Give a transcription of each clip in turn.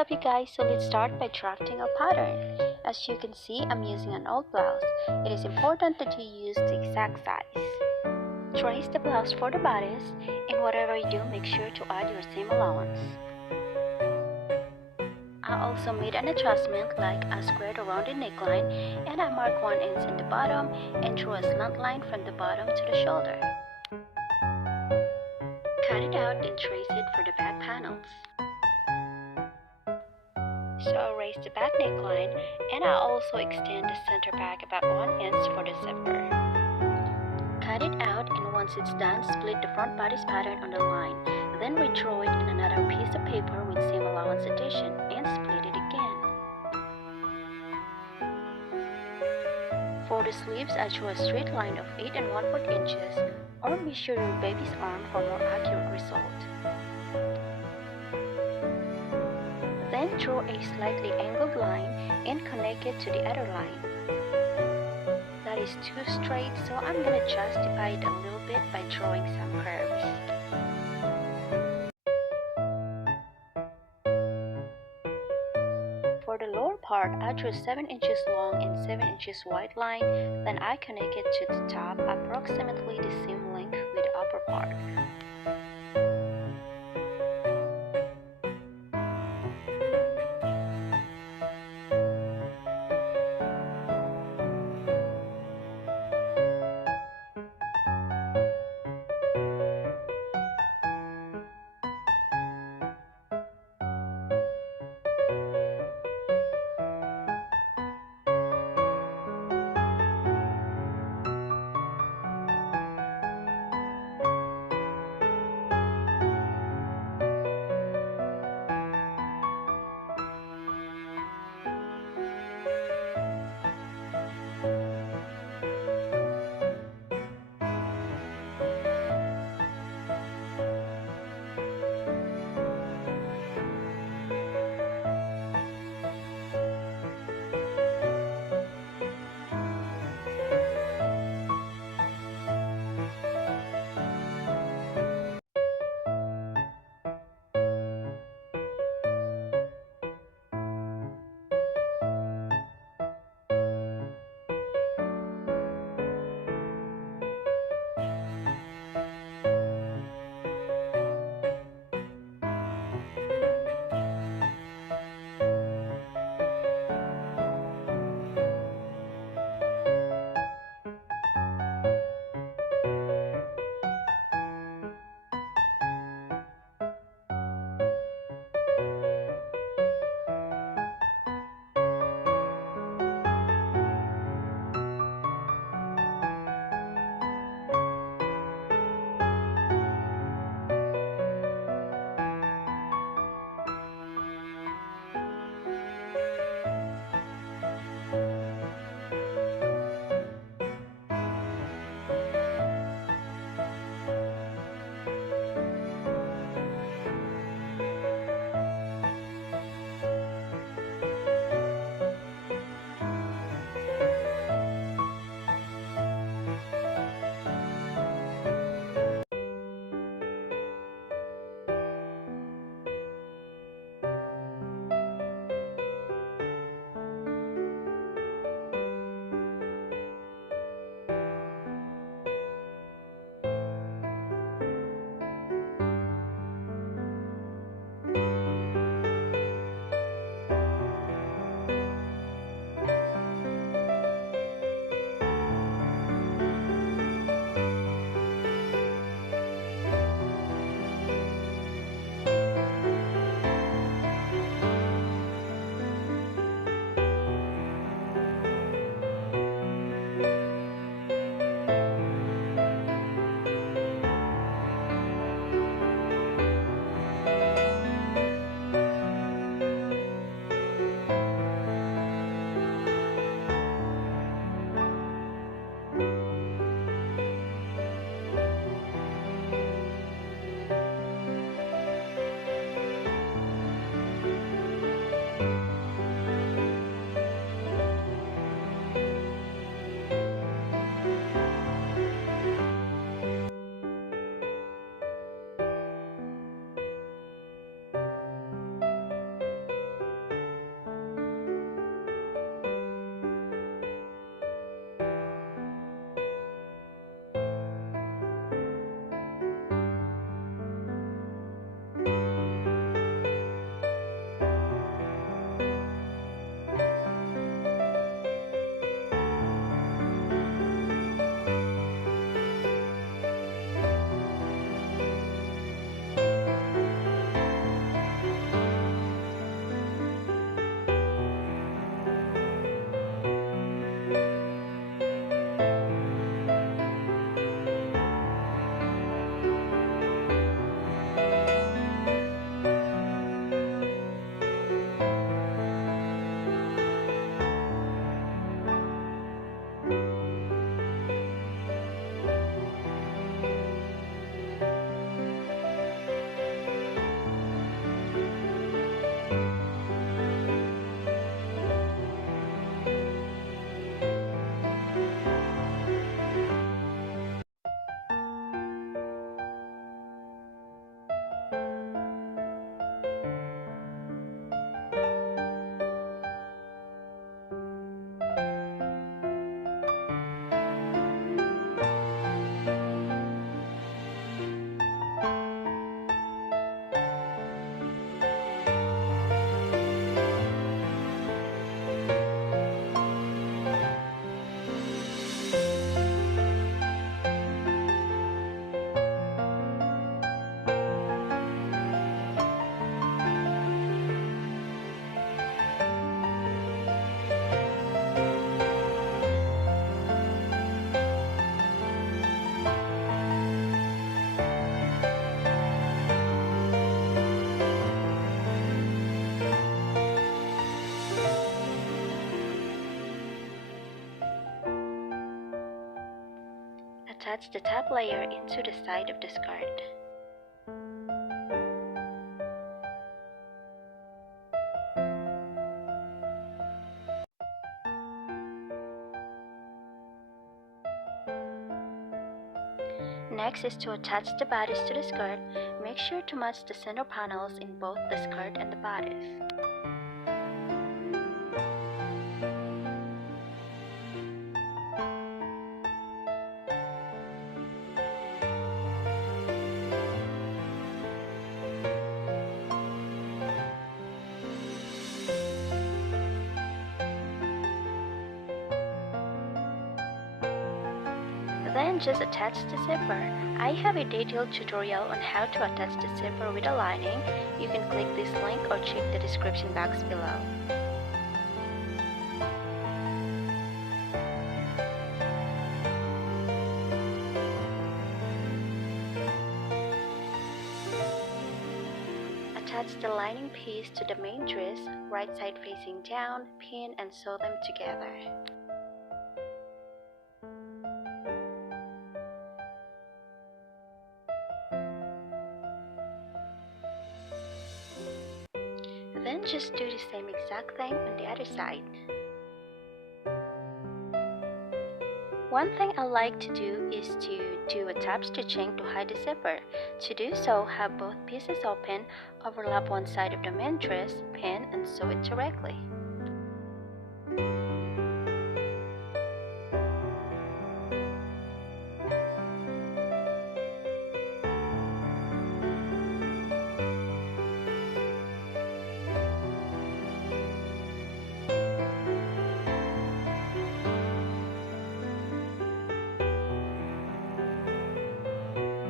up you guys, so let's start by drafting a pattern. As you can see, I'm using an old blouse. It is important that you use the exact size. Trace the blouse for the bodice, and whatever you do, make sure to add your seam allowance. I also made an adjustment like I squared around the neckline, and I marked 1 inch in the bottom and drew a slant line from the bottom to the shoulder. Cut it out and trace it for the back panels. So I raise the back neckline, and I also extend the center back about 1 inch for the zipper. Cut it out, and once it's done, split the front bodice pattern on the line. Then redraw it in another piece of paper with seam allowance addition and split it again. For the sleeves, I drew a straight line of 8 1/4 inches, or measure your baby's arm for more accurate result. Then draw a slightly angled line and connect it to the other line. That is too straight, so I'm gonna justify it a little bit by drawing some curves. For the lower part, I drew 7 inches long and 7 inches wide line, then I connect it to the top approximately the same length with the upper part. attach the top layer into the side of the skirt. Next is to attach the bodice to the skirt. Make sure to match the center panels in both the skirt and the bodice. Then just attach the zipper. I have a detailed tutorial on how to attach the zipper with a lining. You can click this link or check the description box below. Attach the lining piece to the main dress, right side facing down, pin and sew them together. Then just do the same exact thing on the other side. One thing I like to do is to do a top stitching to hide the zipper. To do so, have both pieces open, overlap one side of the main dress, pin and sew it directly.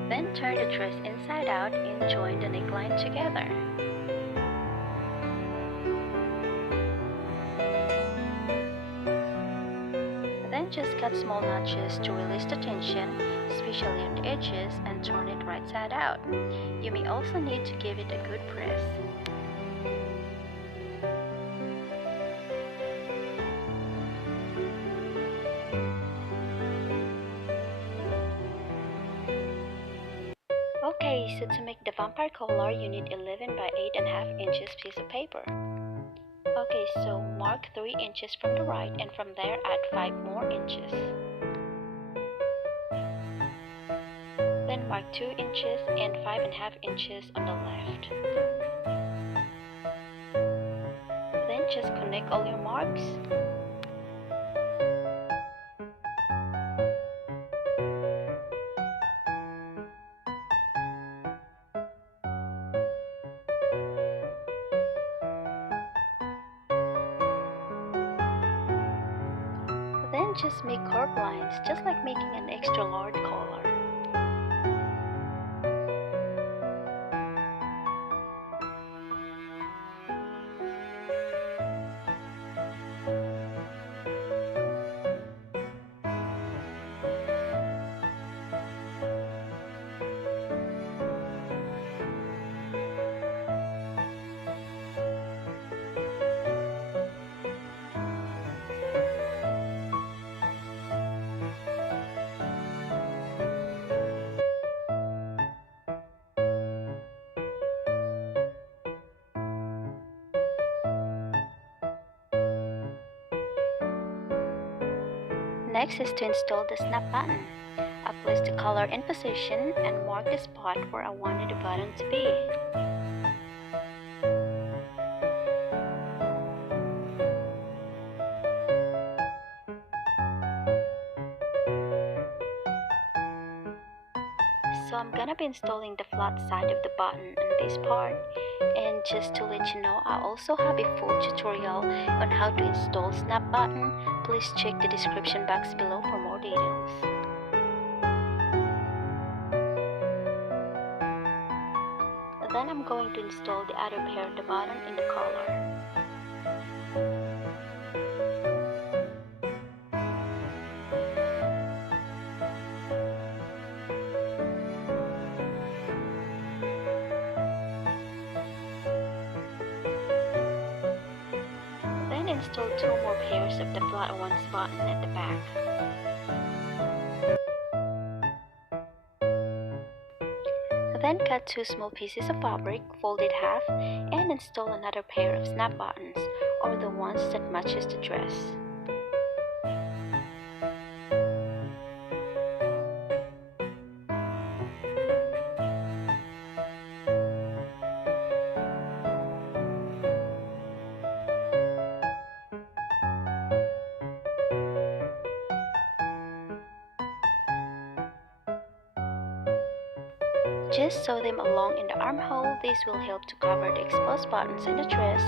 Then turn the dress inside out and join the neckline together. Then just cut small notches to release the tension, especially on the edges, and turn it right side out. You may also need to give it a good press. Okay, so to make the vampire collar, you need 11 by 8.5 inches piece of paper. Okay, so mark 3 inches from the right and from there add 5 more inches. Then mark 2 inches and 5.5 inches on the left. Then just connect all your marks. Then just make curved lines, just like making an extra large collar. Next is to install the snap button. I place the collar in position and mark the spot where I wanted the button to be. So I'm gonna be installing the flat side of the button on this part. And just to let you know, I also have a full tutorial on how to install snap button. Please check the description box below for more details. Then I'm going to install the other pair of the button in the collar. Install 2 more pairs of the flat ones button at the back. Then cut two small pieces of fabric, fold it half, and install another pair of snap buttons, or the ones that matches the dress. Just sew them along in the armhole. This will help to cover the exposed buttons in the dress.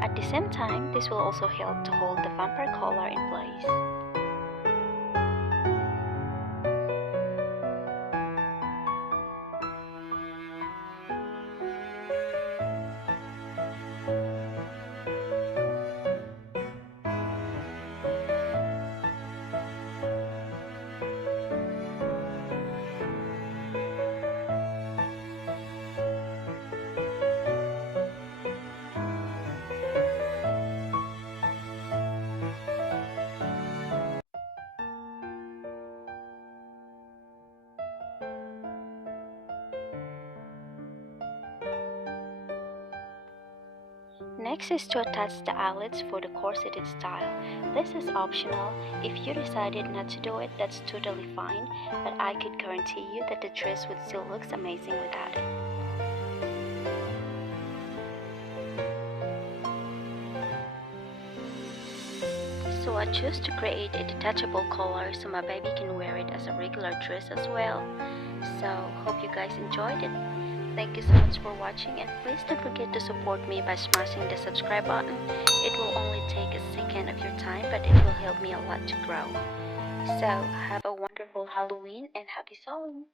At the same time, this will also help to hold the vampire collar in place. Next is to attach the eyelets for the corseted style. This is optional. If you decided not to do it, that's totally fine, but I could guarantee you that the dress would still look amazing without it. So I chose to create a detachable collar so my baby can wear it as a regular dress as well. So hope you guys enjoyed it. Thank you so much for watching, and please don't forget to support me by smashing the subscribe button. It will only take a second of your time, but it will help me a lot to grow. So have a wonderful Halloween and happy sewing!